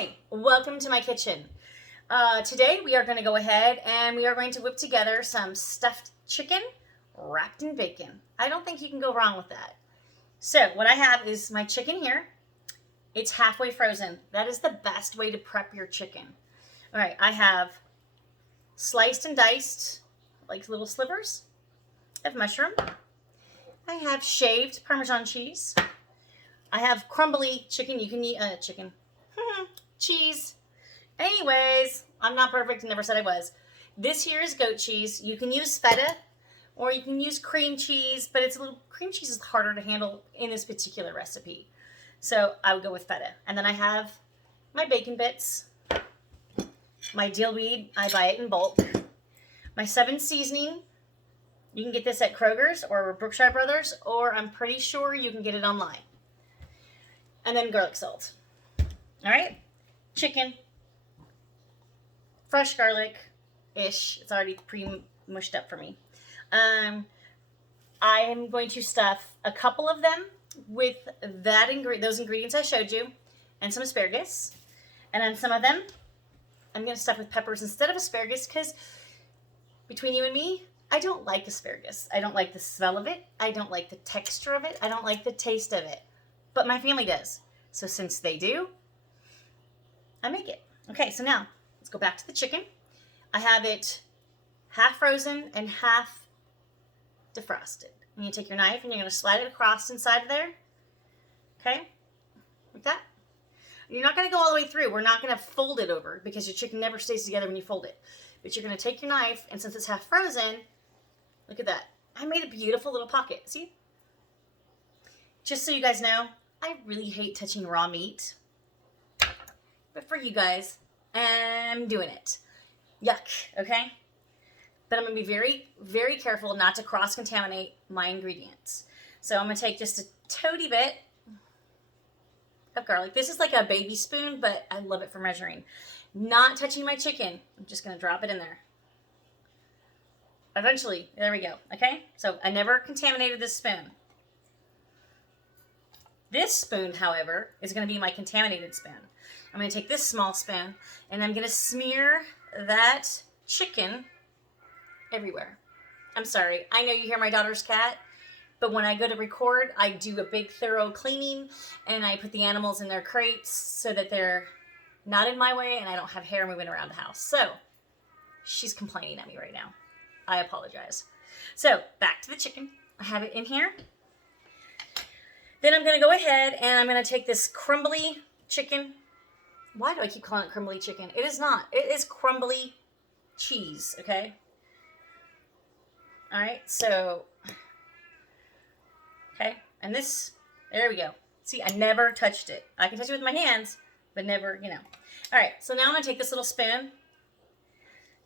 Hi, welcome to my kitchen. Today we are going to go ahead and we are going to whip together some stuffed chicken wrapped in bacon. I don't think you can go wrong with that. So what I have is my chicken here. It's halfway frozen. That is the best way to prep your chicken. All right, I have sliced and diced like little slivers of mushroom. I have shaved Parmesan cheese. I have crumbly chicken. You can eat cheese. Anyways, I'm not perfect. Never said I was. This here is goat cheese. You can use feta or you can use cream cheese, but cream cheese is harder to handle in this particular recipe. So I would go with feta. And then I have my bacon bits, my dillweed. I buy it in bulk. My 7 seasoning. You can get this at Kroger's or Brookshire Brothers, or I'm pretty sure you can get it online. And then garlic salt. All right, chicken, fresh garlic-ish. It's already pre-mushed up for me. I am going to stuff a couple of them with those ingredients I showed you, and some asparagus. And then some of them I'm going to stuff with peppers instead of asparagus, because between you and me, I don't like asparagus. I don't like the smell of it. I don't like the texture of it. I don't like the taste of it. But my family does. So since they do, I make it. Okay, so now let's go back to the chicken. I have it half frozen and half defrosted. And you take your knife and you're going to slide it across inside of there. Okay, like that. You're not going to go all the way through. We're not going to fold it over because your chicken never stays together when you fold it. But you're going to take your knife, and since it's half frozen, look at that. I made a beautiful little pocket. See? Just so you guys know, I really hate touching raw meat. But for you guys, I'm doing it. Yuck, okay? But I'm going to be very, very careful not to cross-contaminate my ingredients. So I'm going to take just a toady bit of garlic. This is like a baby spoon, but I love it for measuring. Not touching my chicken. I'm just going to drop it in there. Eventually, there we go, okay? So I never contaminated this spoon. This spoon, however, is going to be my contaminated spoon. I'm going to take this small spoon, and I'm going to smear that chicken everywhere. I'm sorry. I know you hear my daughter's cat, but when I go to record, I do a big thorough cleaning, and I put the animals in their crates so that they're not in my way, and I don't have hair moving around the house. So she's complaining at me right now. I apologize. So back to the chicken. I have it in here. Then I'm going to go ahead and I'm going to take this crumbly chicken. Why do I keep calling it crumbly chicken? It is not. It is crumbly cheese, okay? All right, so, okay, and this, there we go. See, I never touched it. I can touch it with my hands, but never, you know. All right, so now I'm going to take this little spoon,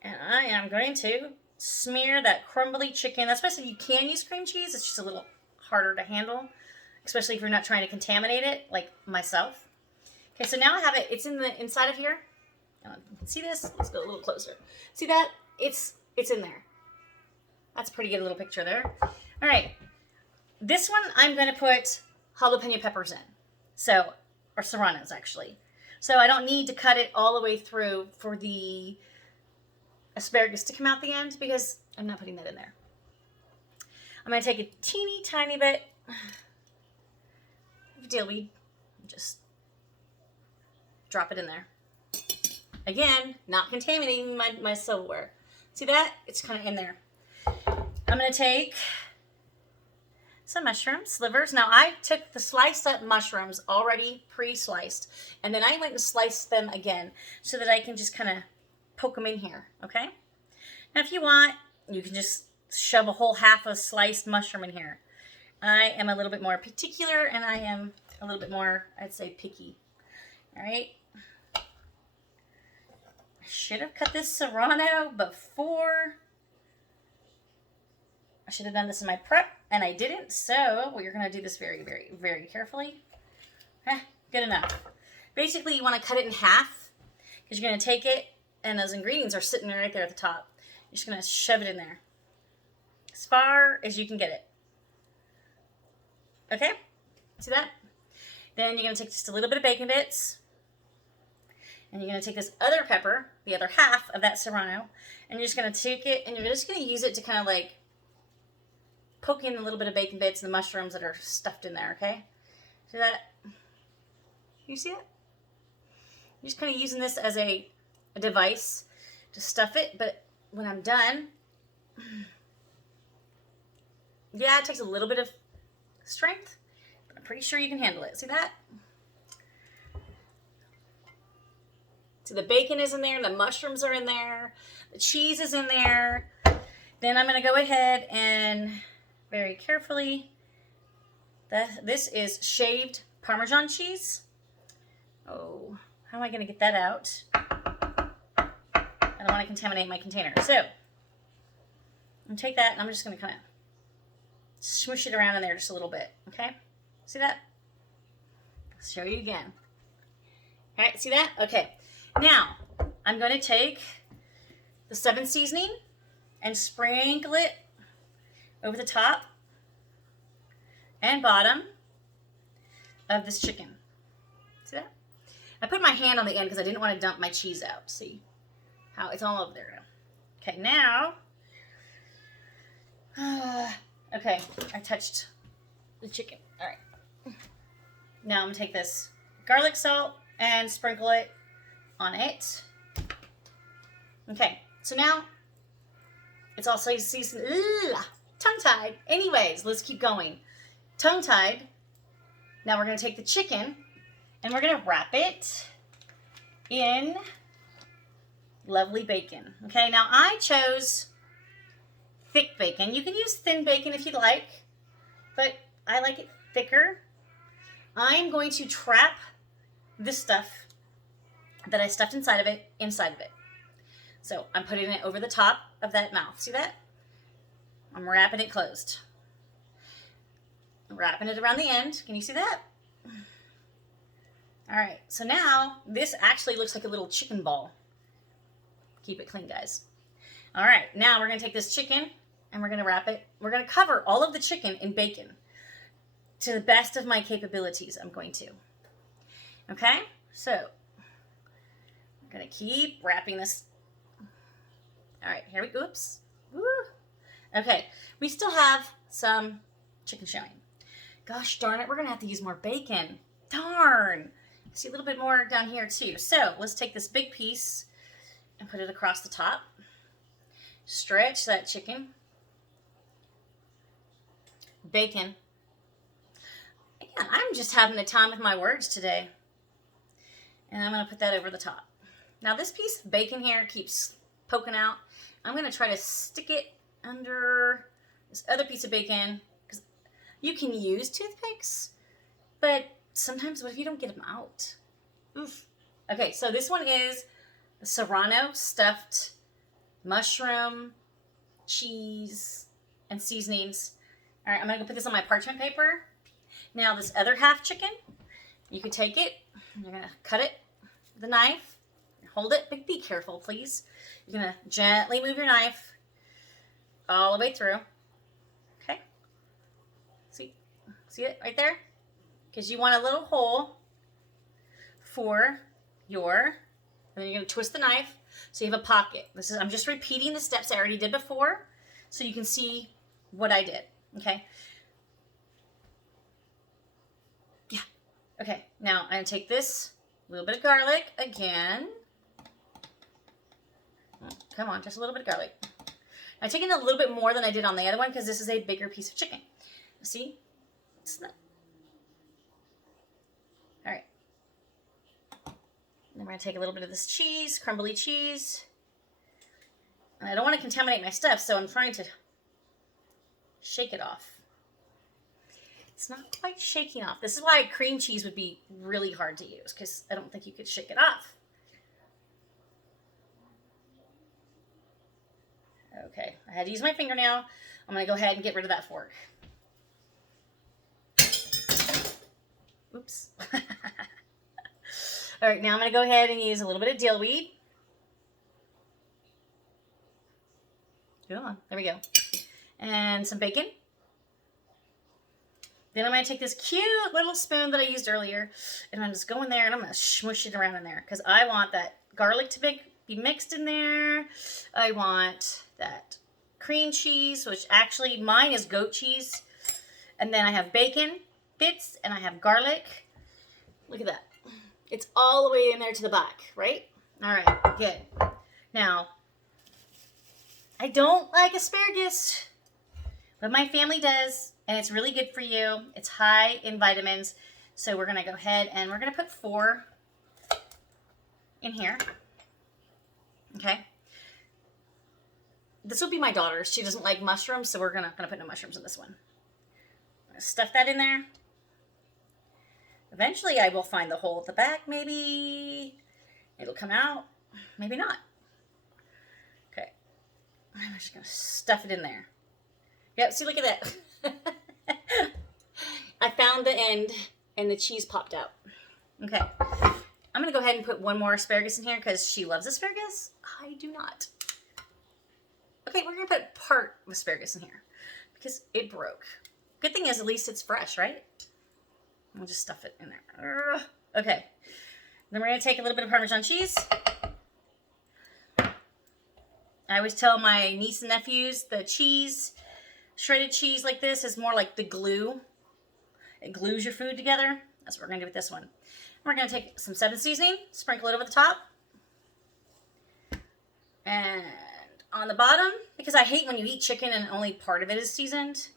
and I am going to smear that crumbly chicken. That's why I said you can use cream cheese. It's just a little harder to handle, especially if you're not trying to contaminate it, like myself. Okay, so now I have it. It's in the inside of here. See this? Let's go a little closer. See that? It's in there. That's a pretty good little picture there. All right. This one I'm going to put jalapeno peppers in. So, or serranos, actually. So I don't need to cut it all the way through for the asparagus to come out the end because I'm not putting that in there. I'm going to take a teeny tiny bit of dillweed, just drop it in there. Again, not contaminating my silverware. See that? It's kind of in there. I'm going to take some mushroom slivers. Now, I took the sliced up mushrooms already pre-sliced, and then I went and sliced them again so that I can just kind of poke them in here, okay? Now, if you want, you can just shove a whole half of sliced mushroom in here. I am a little bit more particular, and I am a little bit more, I'd say, picky. All right. I should have cut this serrano before. I should have done this in my prep, and I didn't, so we're going to do this very, very, very carefully. Good enough. Basically, you want to cut it in half, because you're going to take it, and those ingredients are sitting right there at the top. You're just going to shove it in there as far as you can get it. Okay? See that? Then you're going to take just a little bit of bacon bits, And you're going to take this other pepper, the other half of that serrano, and you're just going to take it and you're just going to use it to kind of like poke in a little bit of bacon bits and the mushrooms that are stuffed in there, okay? See that? You see it? You're just kind of using this as a device to stuff it, but when I'm done, yeah, it takes a little bit of strength, but I'm pretty sure you can handle it. See that? So the bacon is in there, the mushrooms are in there, the cheese is in there. Then I'm going to go ahead and very carefully, this is shaved Parmesan cheese. Oh, how am I going to get that out? I don't want to contaminate my container. So, I'm going to take that and I'm just going to kind of smoosh it around in there just a little bit. Okay? See that? I'll show you again. All right, see that? Okay. Now, I'm going to take the 7 seasoning and sprinkle it over the top and bottom of this chicken. See that? I put my hand on the end because I didn't want to dump my cheese out. See how it's all over there now. Okay, now, okay, I touched the chicken. All right. Now I'm going to take this garlic salt and sprinkle it on it. Okay, so now it's also seasoned. Tongue-tied. Anyways, let's keep going. Tongue-tied. Now we're going to take the chicken and we're going to wrap it in lovely bacon. Okay, now I chose thick bacon. You can use thin bacon if you'd like, but I like it thicker. I'm going to trap this stuff that I stuffed inside of it. So I'm putting it over the top of that mouth. See that? I'm wrapping it closed. I'm wrapping it around the end. Can you see that? All right, so now this actually looks like a little chicken ball. Keep it clean, guys. All right, now we're gonna take this chicken and we're gonna wrap it. We're gonna cover all of the chicken in bacon to the best of my capabilities. I'm going to. Okay, so I'm gonna keep wrapping this. All right, here we go. Oops. Woo. Okay, we still have some chicken showing. Gosh darn it, we're gonna have to use more bacon. Darn. I see a little bit more down here too. So let's take this big piece and put it across the top. Stretch that chicken. Bacon. Yeah, I'm just having the time of my words today. And I'm gonna put that over the top. Now this piece of bacon here keeps poking out. I'm gonna try to stick it under this other piece of bacon, because you can use toothpicks, but sometimes what if you don't get them out? Oof. Okay, so this one is the serrano stuffed mushroom, cheese, and seasonings. All right, I'm gonna go put this on my parchment paper. Now this other half chicken, you could take it, you're gonna cut it with a knife, hold it, but be careful, please. You're gonna gently move your knife all the way through. Okay. See it right there? Because you want a little hole for your, and then you're gonna twist the knife so you have a pocket. I'm just repeating the steps I already did before so you can see what I did. Okay. Yeah. Okay. Now I'm gonna take this little bit of garlic again. Come on, just a little bit of garlic. I'm taking a little bit more than I did on the other one because this is a bigger piece of chicken. See? It's not. All right. Then we're going to take a little bit of this cheese, crumbly cheese. And I don't want to contaminate my stuff, so I'm trying to shake it off. It's not quite shaking off. This is why cream cheese would be really hard to use, because I don't think you could shake it off. Okay, I had to use my fingernail. I'm going to go ahead and get rid of that fork. Oops. All right, now I'm going to go ahead and use a little bit of dillweed. Come on, there we go. And some bacon. Then I'm going to take this cute little spoon that I used earlier, and I'm just going there, and I'm going to smush it around in there, because I want that garlic to be mixed in there. I want that cream cheese, which actually mine is goat cheese. And then I have bacon bits, and I have garlic. Look at that. It's all the way in there to the back, right? All right, good. Now, I don't like asparagus, but my family does, and it's really good for you. It's high in vitamins. So we're going to go ahead and we're going to put 4 in here. Okay. This will be my daughter's. She doesn't like mushrooms, so we're not going to put no mushrooms in this one. I'm going to stuff that in there. Eventually, I will find the hole at the back, maybe. It'll come out. Maybe not. Okay. I'm just going to stuff it in there. Yep, see, look at that. I found the end, and the cheese popped out. Okay. I'm going to go ahead and put 1 more asparagus in here because she loves asparagus. I do not. Okay, we're going to put part of asparagus in here because it broke. Good thing is at least it's fresh, right? We'll just stuff it in there. Okay. Then we're going to take a little bit of Parmesan cheese. I always tell my niece and nephews the cheese, shredded cheese like this is more like the glue. It glues your food together. That's what we're going to do with this one. We're going to take some 7 seasoning, sprinkle it over the top. And on the bottom, because I hate when you eat chicken and only part of it is seasoned.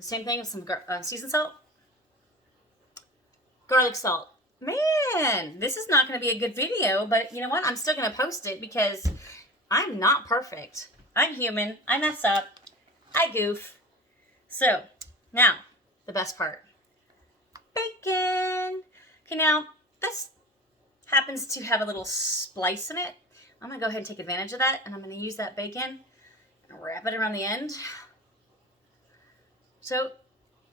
Same thing with some seasoned salt. Garlic salt. Man, this is not going to be a good video, but you know what? I'm still going to post it because I'm not perfect. I'm human. I mess up. I goof. So, now, the best part. Bacon. Okay, now, this happens to have a little splice in it. I'm going to go ahead and take advantage of that, and I'm going to use that bacon and wrap it around the end. So,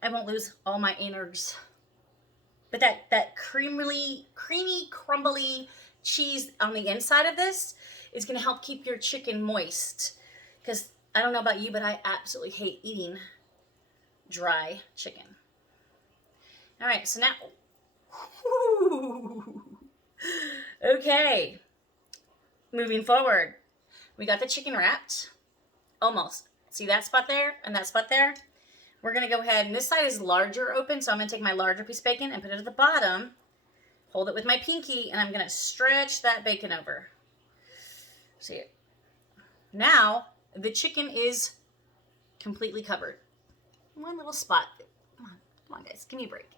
I won't lose all my innards. But that creamy, crumbly cheese on the inside of this is going to help keep your chicken moist. Because I don't know about you, but I absolutely hate eating dry chicken. All right, so now, okay, moving forward. We got the chicken wrapped, almost. See that spot there and that spot there? We're going to go ahead, and this side is larger open, so I'm going to take my larger piece of bacon and put it at the bottom, hold it with my pinky, and I'm going to stretch that bacon over. See it? Now, the chicken is completely covered. One little spot. Come on guys, give me a break.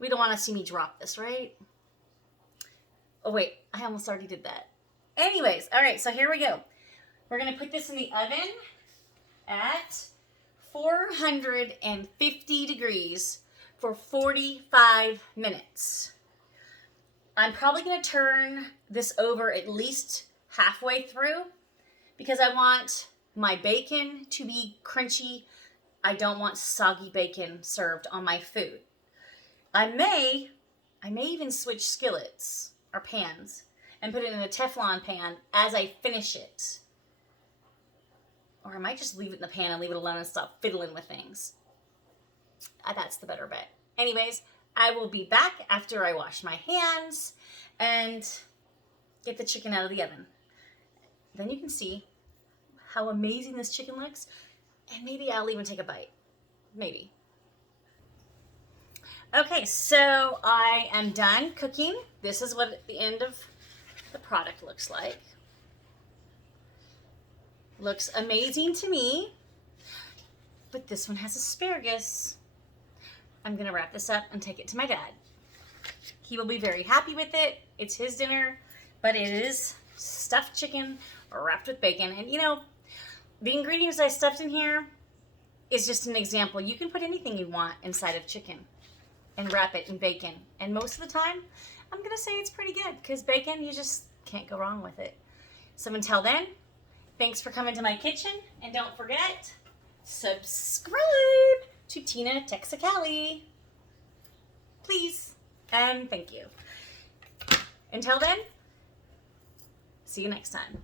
We don't want to see me drop this, right? Oh wait, I almost already did that. Anyways, all right, so here we go. We're going to put this in the oven at 450 degrees for 45 minutes. I'm probably going to turn this over at least halfway through because I want my bacon to be crunchy. I don't want soggy bacon served on my food. I may even switch skillets or pans and put it in a Teflon pan as I finish it. Or I might just leave it in the pan and leave it alone and stop fiddling with things. That's the better bet. Anyways, I will be back after I wash my hands and get the chicken out of the oven. Then you can see how amazing this chicken looks. And maybe I'll even take a bite. Maybe. Okay, so I am done cooking. This is what the end of the product looks like. Looks amazing to me, but this one has asparagus. I'm going to wrap this up and take it to my dad. He will be very happy with it. It's his dinner, but it is stuffed chicken wrapped with bacon. And you know, the ingredients I stuffed in here is just an example. You can put anything you want inside of chicken and wrap it in bacon. And most of the time, I'm going to say it's pretty good because bacon, you just can't go wrong with it. So until then, thanks for coming to my kitchen, and don't forget, subscribe to Tina Texacali. Please, and thank you. Until then, see you next time.